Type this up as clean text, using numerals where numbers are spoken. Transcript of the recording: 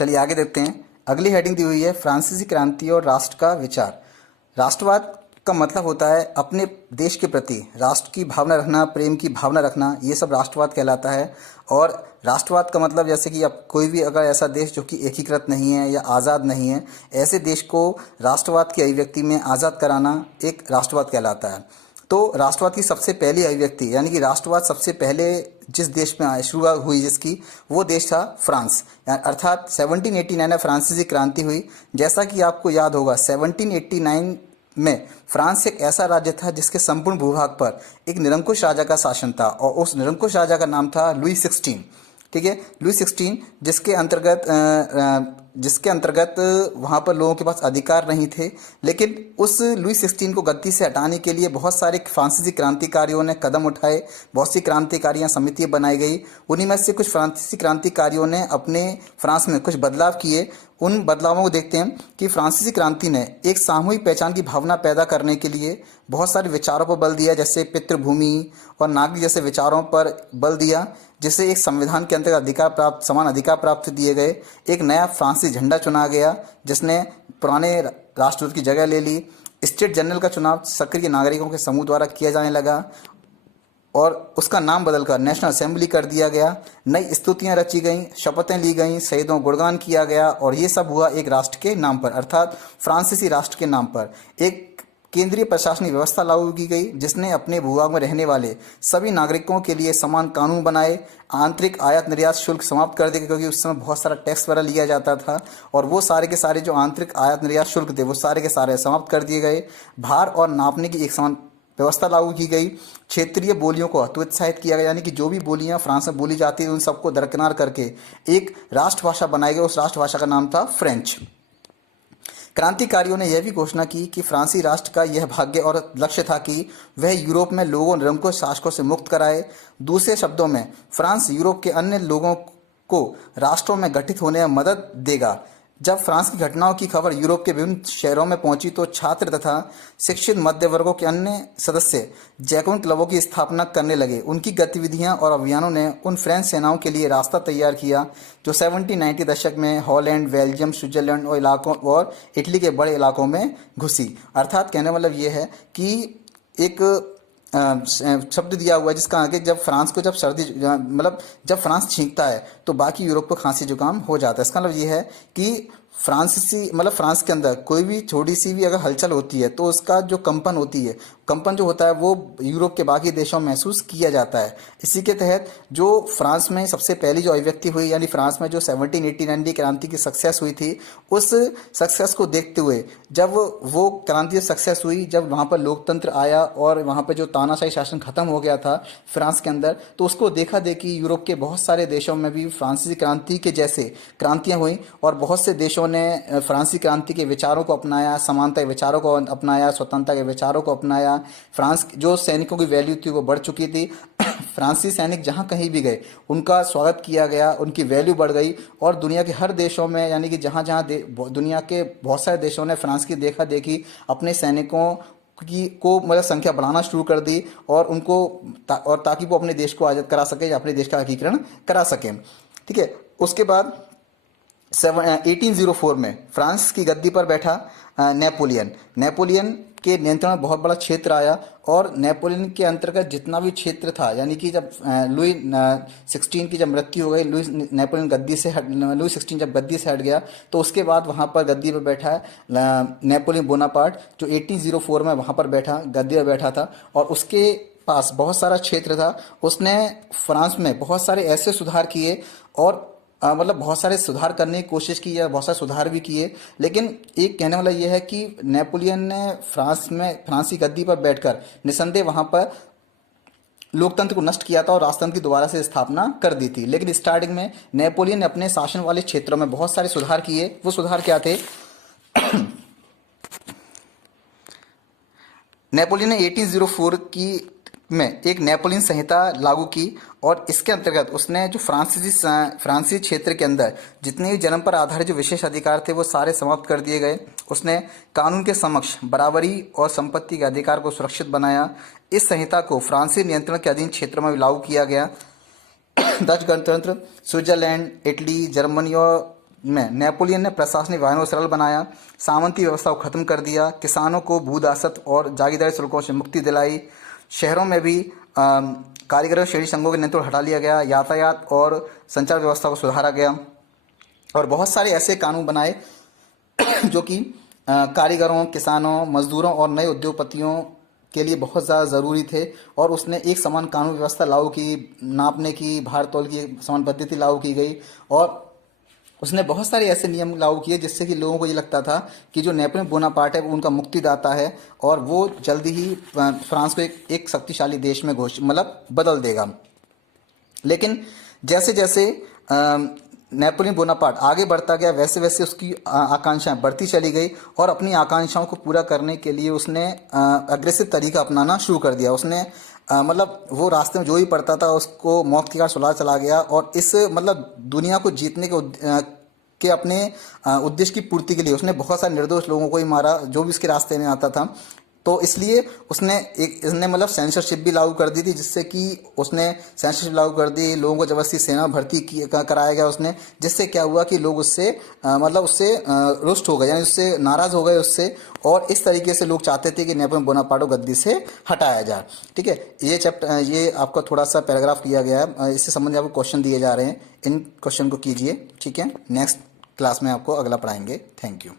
चलिए आगे देखते हैं। अगली हेडिंग दी हुई है फ्रांसीसी क्रांति और राष्ट्र का विचार। राष्ट्रवाद का मतलब होता है अपने देश के प्रति राष्ट्र की भावना रखना, प्रेम की भावना रखना, ये सब राष्ट्रवाद कहलाता है। और राष्ट्रवाद का मतलब जैसे कि अब कोई भी अगर ऐसा देश जो कि एकीकृत नहीं है या आज़ाद नहीं है, ऐसे देश को राष्ट्रवाद की अभिव्यक्ति में आज़ाद कराना एक राष्ट्रवाद कहलाता है। तो राष्ट्रवाद की सबसे पहली अभिव्यक्ति यानी कि राष्ट्रवाद सबसे पहले जिस देश में शुरुआत हुई जिसकी, वो देश था फ्रांस। अर्थात 1789 में फ्रांसीसी क्रांति हुई। जैसा कि आपको याद होगा 1789 में फ्रांस एक ऐसा राज्य था जिसके संपूर्ण भूभाग पर एक निरंकुश राजा का शासन था और उस निरंकुश राजा का नाम था लुई 16। ठीक है, लुई 16 जिसके अंतर्गत वहाँ पर लोगों के पास अधिकार नहीं थे। लेकिन उस लुई 16 को गद्दी से हटाने के लिए बहुत सारे फ्रांसीसी क्रांतिकारियों ने कदम उठाए, बहुत सी क्रांतिकारियाँ समितियाँ बनाई गई। उन्हीं में से कुछ फ्रांसीसी क्रांतिकारियों ने अपने फ्रांस में कुछ बदलाव किए। उन बदलावों को देखते हैं कि फ्रांसीसी क्रांति ने एक सामूहिक पहचान की भावना पैदा करने के लिए बहुत सारे विचारों पर बल दिया, जैसे पितृभूमि और नागरिक जैसे विचारों पर बल दिया, जिससे एक संविधान के अंतर्गत समान अधिकार प्राप्त दिए गए। एक नया फ्रांसीसी झंडा चुना गया जिसने पुराने राष्ट्रदूत की जगह ले ली। स्टेट जनरल का चुनाव सक्रिय नागरिकों के समूह द्वारा किया जाने लगा और उसका नाम बदलकर नेशनल असेंबली कर दिया गया। नई स्तुतियां रची गईं, शपथें ली गईं, शहीदों को गुणगान किया गया और ये सब हुआ एक राष्ट्र के नाम पर, अर्थात फ्रांसीसी राष्ट्र के नाम पर। एक केंद्रीय प्रशासनिक व्यवस्था लागू की गई जिसने अपने भूभाग में रहने वाले सभी नागरिकों के लिए समान कानून बनाए। आंतरिक आयात निर्यात शुल्क समाप्त कर दिए क्योंकि उस समय बहुत सारा टैक्स वगैरह लिया जाता था और वो सारे के सारे जो आंतरिक आयात निर्यात शुल्क थे वो सारे के सारे समाप्त कर दिए गए। भार और नापने की एक समान व्यवस्था लागू की गई। क्षेत्रीय बोलियों को हतोत्साहित किया गया, यानी कि जो भी बोलियां फ्रांस में बोली जाती हैं उन सबको दरकिनार करके एक राष्ट्रभाषा बनाई गई। उस राष्ट्रभाषा का नाम था फ्रेंच। क्रांतिकारियों ने यह भी घोषणा की कि फ्रांसीसी राष्ट्र का यह भाग्य और लक्ष्य था कि वह यूरोप में लोगों निरंकुश शासकों से मुक्त कराए। दूसरे शब्दों में फ्रांस यूरोप के अन्य लोगों को राष्ट्रों में गठित होने में मदद देगा। जब फ्रांस की घटनाओं की खबर यूरोप के विभिन्न शहरों में पहुंची तो छात्र तथा शिक्षित मध्य वर्गों के अन्य सदस्य जैकोबिन क्लबों की स्थापना करने लगे। उनकी गतिविधियां और अभियानों ने उन फ्रेंच सेनाओं के लिए रास्ता तैयार किया जो 1790 दशक में हॉलैंड, बेल्जियम, स्विट्जरलैंड और इलाकों और इटली के बड़े इलाकों में घुसी। अर्थात कहने मतलब ये है कि एक शब्द दिया हुआ है जिसका आगे जब फ्रांस को जब जब फ्रांस छींकता है तो बाकी यूरोप को खांसी जुकाम हो जाता है। इसका मतलब ये है कि फ्रांस के अंदर कोई भी छोटी सी भी अगर हलचल होती है तो उसका जो कंपन होती है, कंपन जो होता है वो यूरोप के बाकी देशों में महसूस किया जाता है। इसी के तहत जो फ्रांस में सबसे पहली जो अभिव्यक्ति हुई यानी फ्रांस में जो 1789 क्रांति की सक्सेस हुई थी, उस सक्सेस को देखते हुए जब वो क्रांति सक्सेस हुई, जब वहाँ पर लोकतंत्र आया और वहाँ पर जो तानाशाही शासन खत्म हो गया था फ्रांस के अंदर, तो उसको देखा देखी यूरोप के बहुत सारे देशों में भी फ्रांसीसी क्रांति के जैसे क्रांतियाँ हुई और बहुत से देशों ने फ्रांसीसी क्रांति के विचारों को अपनाया, समानता के विचारों को अपनाया, स्वतंत्रता के विचारों को अपनाया। फ्रांस जो सैनिकों की वैल्यू थी वो बढ़ चुकी थी। फ्रांसीसी सैनिक जहां कहीं भी गए उनका स्वागत किया गया, उनकी वैल्यू बढ़ गई और दुनिया के हर देशों में यानी कि जहां जहां दुनिया के बहुत सारे देशों ने फ्रांस की देखा देखी अपने सैनिकों की को मतलब संख्या बढ़ाना शुरू कर दी और उनको ताकि वो अपने देश को आज़ाद करा सके या अपने देश का एकीकरण करा सकें। ठीक है, उसके बाद 1804 में फ्रांस की गद्दी पर बैठा नेपोलियन के नियंत्रण में बहुत बड़ा क्षेत्र आया और नेपोलियन के अंतर्गत जितना भी क्षेत्र था यानी कि जब लुई 16 की जब मृत्यु हो गई, लुई 16 जब गद्दी से हट गया तो उसके बाद वहाँ पर गद्दी पर बैठा है नेपोलियन बोनापार्ट जो 1804 में वहाँ पर गद्दी पर बैठा था और उसके पास बहुत सारा क्षेत्र था। उसने फ्रांस में बहुत सारे ऐसे सुधार किए और बहुत सारे सुधार करने की कोशिश की या बहुत सारे सुधार भी किए। लेकिन एक कहने वाला ये है कि नेपोलियन ने फ्रांसी गद्दी पर बैठकर निसंदेह वहाँ पर लोकतंत्र को नष्ट किया था और राजतंत्र की दोबारा से स्थापना कर दी थी। लेकिन स्टार्टिंग में नेपोलियन ने अपने शासन वाले क्षेत्रों में बहुत सारे सुधार किए। वो सुधार क्या थे? नेपोलियन ने 1804 में एक नेपोलियन संहिता लागू की और इसके अंतर्गत उसने जो फ्रांसीसी क्षेत्र के अंदर जितने भी जन्म पर आधारित जो विशेष अधिकार थे वो सारे समाप्त कर दिए गए। उसने कानून के समक्ष बराबरी और संपत्ति के अधिकार को सुरक्षित बनाया। इस संहिता को फ्रांसीसी नियंत्रण के अधीन क्षेत्रों में लागू किया गया। डच गणतंत्र, स्विट्जरलैंड, इटली, जर्मनी और में नेपोलियन ने प्रशासनिक वाहिनियों को सरल बनाया, सामंती व्यवस्था को खत्म कर दिया, किसानों को भूदासत और जागीरदारी शुल्कों से मुक्ति दिलाई, शहरों में भी कारीगरों श्रेणी संघों के नेतृत्व हटा लिया गया, यातायात और संचार व्यवस्था को सुधारा गया और बहुत सारे ऐसे कानून बनाए जो कि कारीगरों, किसानों, मजदूरों और नए उद्योगपतियों के लिए बहुत ज़्यादा ज़रूरी थे। और उसने एक समान कानून व्यवस्था लागू की, नापने की, भार तौल की एक समान पद्धति लागू की गई और उसने बहुत सारे ऐसे नियम लागू किए जिससे कि लोगों को ये लगता था कि जो नेपोलियन बोनापार्ट है वो उनका मुक्तिदाता है और वो जल्दी ही फ्रांस को एक शक्तिशाली देश में घोषित मतलब बदल देगा। लेकिन जैसे जैसे नेपोलियन बोनापार्ट आगे बढ़ता गया वैसे वैसे उसकी आकांक्षाएं बढ़ती चली गई और अपनी आकांक्षाओं को पूरा करने के लिए उसने अग्रेसिव तरीका अपनाना शुरू कर दिया। उसने मतलब वो रास्ते में जो भी पड़ता था उसको मौत की घाट सुला चला गया और इस मतलब दुनिया को जीतने के अपने उद्देश्य की पूर्ति के लिए उसने बहुत सारे निर्दोष लोगों को ही मारा जो भी उसके रास्ते में आता था। तो इसलिए इसने मतलब सेंसरशिप भी लागू कर दी थी, जिससे कि उसने सेंसरशिप लागू कर दी, लोगों को जबरदस्ती सेना भर्ती कराया गया उसने, जिससे क्या हुआ कि लोग उससे मतलब उससे रुष्ट हो गए, यानी उससे नाराज़ हो गए उससे। और इस तरीके से लोग चाहते थे कि नेपोलियन बोनापार्ट को गद्दी से हटाया जाए। ठीक है, ये आपका थोड़ा सा पैराग्राफ किया गया है, इससे संबंधित आपको क्वेश्चन दिए जा रहे हैं, इन क्वेश्चन को कीजिए। ठीक है, नेक्स्ट क्लास में आपको अगला पढ़ाएंगे। Thank you.